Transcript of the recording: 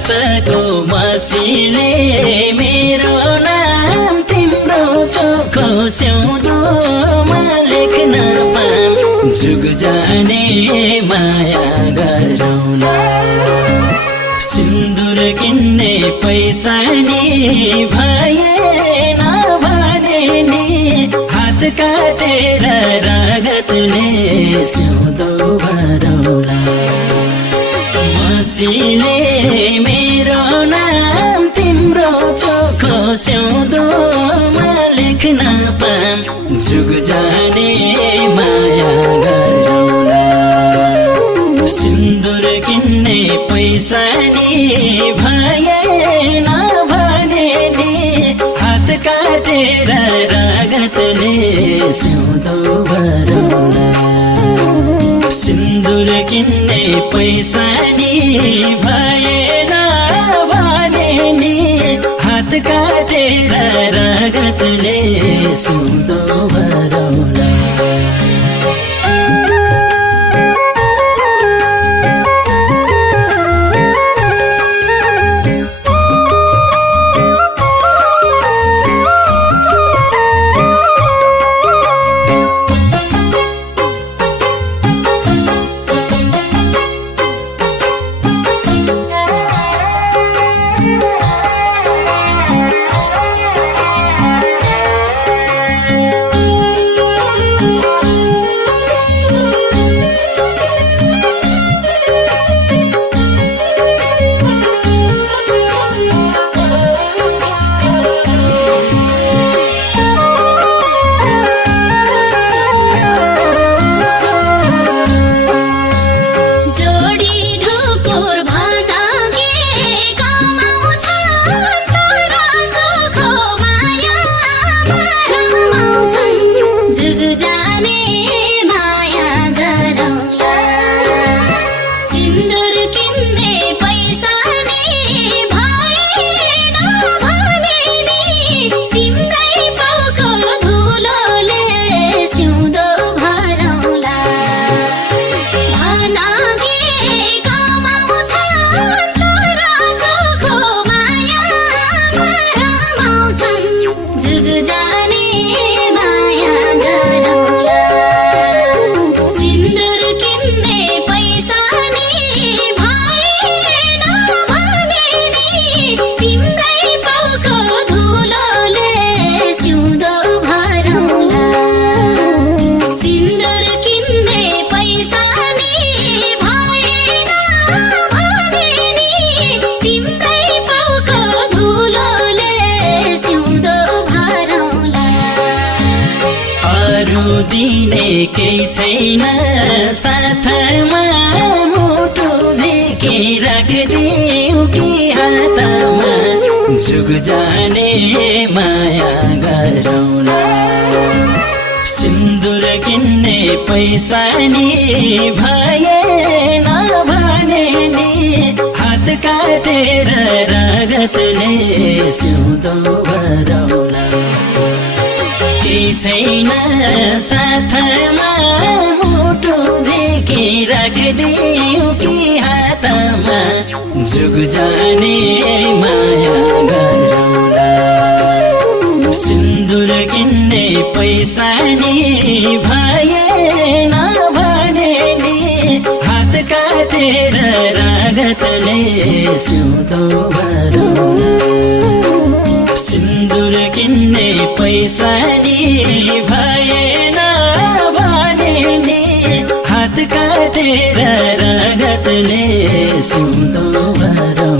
हातको मसीले मेरो नाम तिम्रो चोखो सिउँदोमा लेख्न पाम जुग जाने माया गरौँला सिन्दुर किन्ने पैसा नि भएन भने नि हात काटेर रगतले सिउँदो भरौँला मसीले मेरो नाम तिम्रो चोखो सिउँदोमा लेख्न पाम जुग जाने माया गरौँला सिन्दुर किन्ने पैसा नि भएन भने नि हात काटेर रगतले सिउँदो भरौँला सिन्दुर किन्ने पैसा नि भएन भने नि हात काटेर रगतले सिउँदो भरौँला दिने केही छैन साथमा मुटु झिकी राखिदिऊ कि हातमा जुग जाने माया गरौँला सिन्दुर किन्ने पैसा नि भएन भने नि हात काटेर रगतले सिउँदो भरौँला केही छैन साथमा मुटु झिकी राखिदिऊ कि हातमा जुग जाने माया गरौँला सिन्दुर किन्ने पैसा नि भएन भने नि हात काटेर रगतले सिउँदो भरौँला सिन्दुर किन्ने पैसा नि भएन भने नि हात काटेर रगतले सिउँदो भरौँला